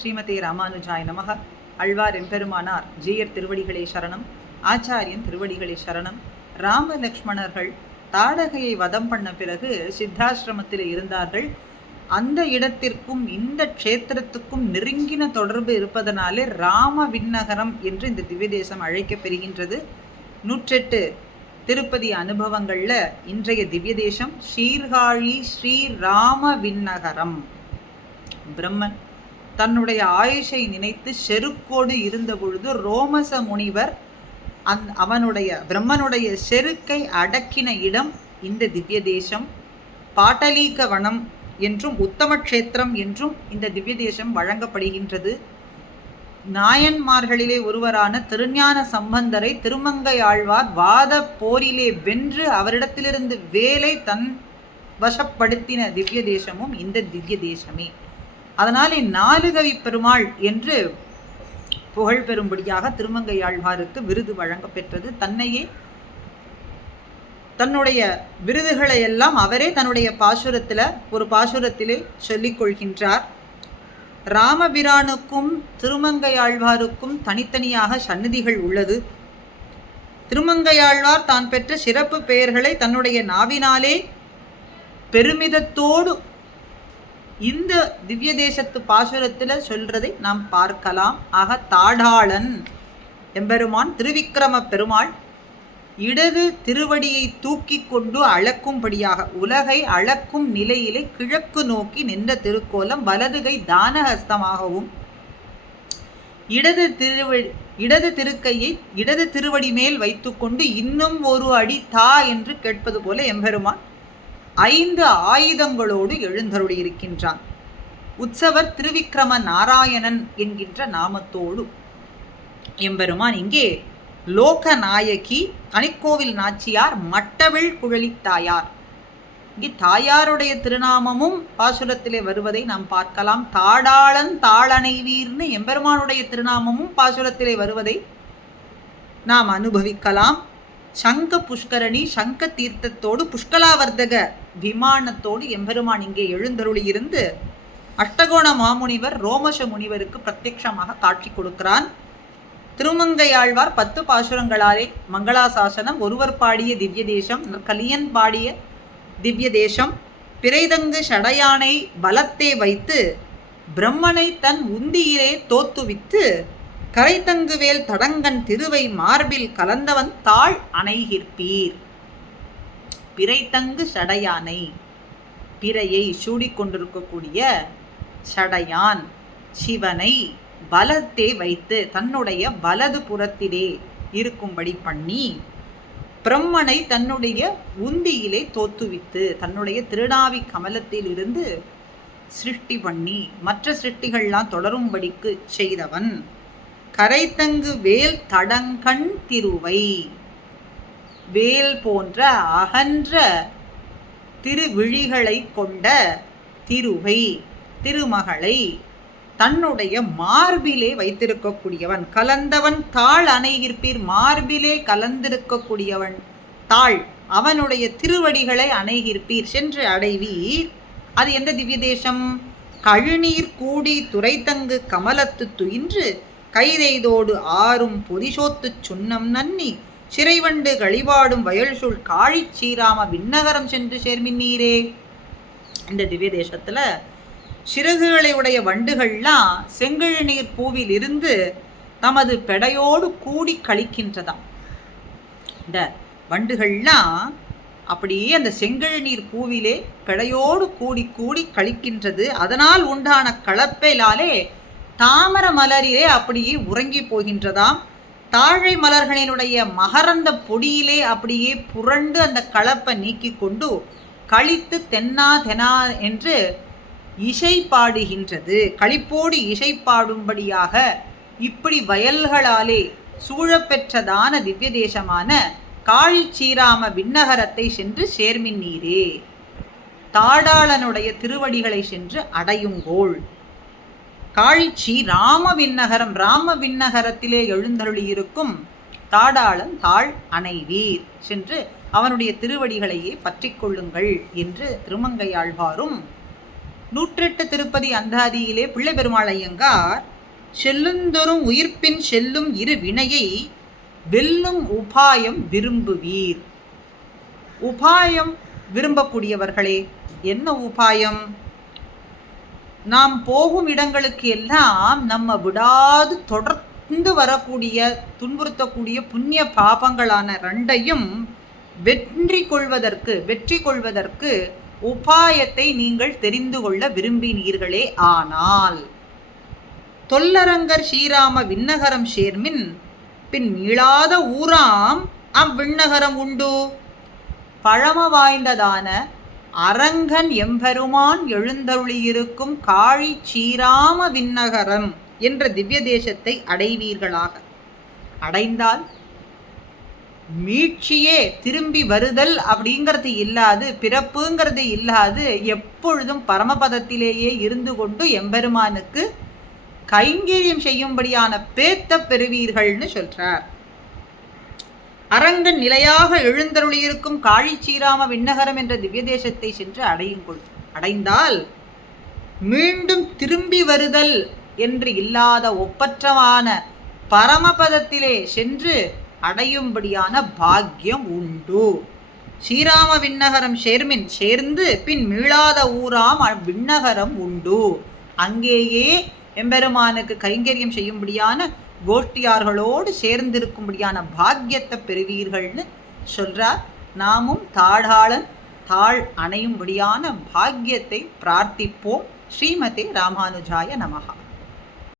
ஸ்ரீமதே ராமானுஜாய நமக. அழ்வார் எம்பெருமானார் ஜீயர் திருவடிகளே சரணம். ஆச்சாரியன் திருவடிகளே சரணம். ராம லக்ஷ்மணர்கள் தாடகையை வதம் பண்ண பிறகு சித்தாசிரமத்தில் இருந்தார்கள். அந்த இடத்திற்கும் இந்த க்ஷேத்திரத்துக்கும் நெருங்கின தொடர்பு இருப்பதனாலே ராம விண்ணகரம் என்று இந்த திவ்ய தேசம் அழைக்கப்பெறுகின்றது. 108 திருப்பதி அனுபவங்கள்ல இன்றைய திவ்ய தேசம் சீர்காழி ஸ்ரீராம விண்ணகரம். பிரம்மன் தன்னுடைய ஆயுஷை நினைத்து செருக்கோடு இருந்த பொழுது ரோமச முனிவர் அவனுடைய பிரம்மனுடைய செருக்கை அடக்கின இடம் இந்த திவ்ய தேசம். பாட்டலீக வனம் என்றும் உத்தம க்ஷேத்திரம் என்றும் இந்த திவ்ய தேசம் வழங்கப்படுகின்றது. நாயன்மார்களிலே ஒருவரான திருஞான சம்பந்தரை திருமங்கை ஆழ்வார் வாத போரிலே வென்று அவரிடத்திலிருந்து வேலை தன் வசப்படுத்தின திவ்ய தேசமும் இந்த திவ்ய தேசமே. அதனாலே 4 கவி பெருமாள் என்று புகழ் பெறும்படியாக திருமங்கை ஆழ்வாருக்கு விருது வழங்க பெற்றது. தன்னையே தன்னுடைய விருதுகளை எல்லாம் அவரே தன்னுடைய ஒரு பாசுரத்திலே சொல்லிக் கொள்கின்றார். ராமபிரானுக்கும் திருமங்கை ஆழ்வாருக்கும் தனித்தனியாக சந்நிதிகள் உள்ளது. திருமங்கை ஆழ்வார் தான் பெற்ற சிறப்பு பெயர்களை தன்னுடைய நாவினாலே பெருமிதத்தோடு இந்த திவ்ய தேசத்து பாசுரத்தில் சொல்றதை நாம் பார்க்கலாம். ஆக தாடாளன் எம்பெருமான் திருவிக்கிரம பெருமாள் இடது திருவடியை தூக்கி கொண்டு அளக்கும்படியாக உலகை அளக்கும் நிலையிலே கிழக்கு நோக்கி நின்ற திருக்கோலம், வலதுகை தானஹஸ்தமாகவும் இடது திருக்கையை இடது திருவடி மேல் வைத்துக்கொண்டு இன்னும் ஒரு அடி தா என்று கேட்பது போல எம்பெருமான் 5 ஆயுதங்களோடு எழுந்தருளியிருக்கின்றான். உற்சவர் திருவிக்கிரம நாராயணன் என்கின்ற நாமத்தோடு எம்பெருமான் இங்கே லோகநாயகி கணிக்கோவில் நாச்சியார் மட்டவிழ் குழலித்தாயார். இங்கே தாயாருடைய திருநாமமும் பாசுரத்திலே வருவதை நாம் பார்க்கலாம். தாடாளன் தாளனைவீர்னு எம்பெருமானுடைய திருநாமமும் பாசுரத்திலே வருவதை நாம் அனுபவிக்கலாம். சங்க புஷ்கரணி சங்க தீர்த்தத்தோடு புஷ்கலாவர்த்தக விமானத்தோடு எம்பெருமான் இங்கே எழுந்தருளியிருந்து அஷ்டகோண மாமுனிவர் ரோமச முனிவருக்கு பிரத்யட்சமாக காட்சி கொடுக்கிறான். திருமங்கை ஆழ்வார் 10 பாசுரங்களாலே மங்களாசாசனம், ஒருவர் பாடிய திவ்ய தேசம், கலியன் பாடிய திவ்ய தேசம், பிறைதங்கு சடையானை பலத்தே வைத்து பிரம்மனை தன் உந்தியிலே தோத்துவித்து கரைத்தங்குவேல் தடங்கன் திருவை மார்பில் கலந்தவன் தாழ் அணைகிற்பீர். பிறைத்தங்கு சடையானை, பிறையை சூடிக்கொண்டிருக்கக்கூடிய சடையான் சிவனை பலத்தே வைத்து தன்னுடைய வலது புறத்திலே இருக்கும்படி பண்ணி பிரம்மனை தன்னுடைய உந்தியிலே தோத்துவித்து தன்னுடைய திருநாவி கமலத்தில் இருந்து சிருஷ்டி பண்ணி மற்ற சிருஷ்டிகள்லாம் தொடரும்படிக்கு செய்தவன். கரைத்தங்கு வேல் தடங்கண் திருவை, வேல் போன்ற அகன்ற திருவிழிகளை கொண்ட திருவை திருமகளை தன்னுடைய மார்பிலே வைத்திருக்கக்கூடியவன். கலந்தவன் தாழ் அணைகிற்பீர், மார்பிலே கலந்திருக்கக்கூடியவன் தாழ், அவனுடைய திருவடிகளை அணைகிற்பீர், சென்று அடைவீர். அது எந்த திவ்ய தேசம்? கழுநீர் கூடி துரைத்தங்கு கமலத்து துயின்று கைதெய்தோடு ஆறும் பொதிசோத்து சுண்ணம் நன்னி சிறைவண்டு கழிபாடும் வயல்சூழ் காழி சீராம விண்ணகரம் சென்று சேர்மின்னீரே. இந்த திவ்ய தேசத்துல சிறகுகளை உடைய வண்டுகள்லாம் செங்கழுநீர் பூவில் இருந்து தமது பெடையோடு கூடி கழிக்கின்றதாம். இந்த வண்டுகள்லாம் அப்படியே அந்த செங்கழுநீர் பூவிலே பெடையோடு கூடி கூடி கழிக்கின்றது. அதனால் உண்டான கலப்பையிலாலே தாமர மலரிலே அப்படியே உறங்கி போகின்றதாம். தாழை மலர்களினுடைய மகரந்த பொடியிலே அப்படியே புரண்டு அந்த கலப்பை நீக்கி கொண்டு கழித்து தென்னா தெனா என்று இசை பாடுகின்றது. களிப்போடு இசை பாடும்படியாக இப்படி வயல்களாலே சூழப்பெற்றதான திவ்ய தேசமான காழி சீராம விண்ணகரத்தை சென்று சேர்மின்னீரே. தாடாளனுடைய திருவடிகளை சென்று அடையுங்கோள். காழிச்சி ராம விண்ணகரம், ராம விண்ணகரத்திலே எழுந்தருளியிருக்கும் தாடாளன் தாழ் அணைவீர், சென்று அவனுடைய திருவடிகளையே பற்றி கொள்ளுங்கள் என்று திருமங்கை ஆழ்வாரும் 108 திருப்பதி அந்தாதியிலே பிள்ளை பெருமாள் ஐயங்கார் செல்லுந்தொரும் உயிர்ப்பின் செல்லும் இரு வினையை வெல்லும் உபாயம் விரும்புவீர். உபாயம் விரும்பக்கூடியவர்களே, என்ன உபாயம்? நாம் போகும் இடங்களுக்கு எல்லாம் நம்ம விடாது தொடர்ந்து வரக்கூடிய துன்புறுத்தக்கூடிய புண்ணிய பாபங்களான ரெண்டையும் வெற்றி கொள்வதற்கு உபாயத்தை நீங்கள் தெரிந்து கொள்ள விரும்பினீர்களே. ஆனால் தொல்லரங்கர் ஸ்ரீராம விண்ணகரம் சேர்மின் பின் மீளாத ஊராம் அவ்விண்ணகரம் உண்டு. பழம வாய்ந்ததான அரங்கன் எம்பெருமான் எழுந்தருளியிருக்கும் காழி ஸ்ரீராம விண்ணகரம் என்ற திவ்ய தேசத்தை அடைவீர்களாக. அடைந்தால் மீட்சியே, திரும்பி வருதல் அப்படிங்கிறது இல்லாது, பிறப்புங்கிறது இல்லாது, எப்பொழுதும் பரமபதத்திலேயே இருந்து கொண்டு எம்பெருமானுக்கு கைங்கரியம் செய்யும்படியான பேத்த பெறுவீர்கள்னு சொல்றார். அரங்கன் நிலையாக எழுந்தருளியிருக்கும் காழி ஸ்ரீராம விண்ணகரம் என்ற திவ்ய தேசத்தை சென்று அடைந்தால் மீண்டும் திரும்பி வருதல் என்று இல்லாத ஒப்பற்றமான பரமபதத்திலே சென்று அடையும்படியான பாக்கியம் உண்டு. ஸ்ரீராம விண்ணகரம் சேர்மின் சேர்ந்து பின் மீளாத ஊராம் விண்ணகரம் உண்டு. அங்கேயே எம்பெருமானுக்கு கைங்கரியம் செய்யும்படியான கோஷ்டியார்களோடு சேர்ந்திருக்கும்படியான பாக்கியத்தை பெறுவீர்கள்னு சொல்றார். நாமும் தாழ் அணையும்படியான பாக்கியத்தை பிரார்த்திப்போம். ஸ்ரீமதே ராமானுஜாய நமஹா.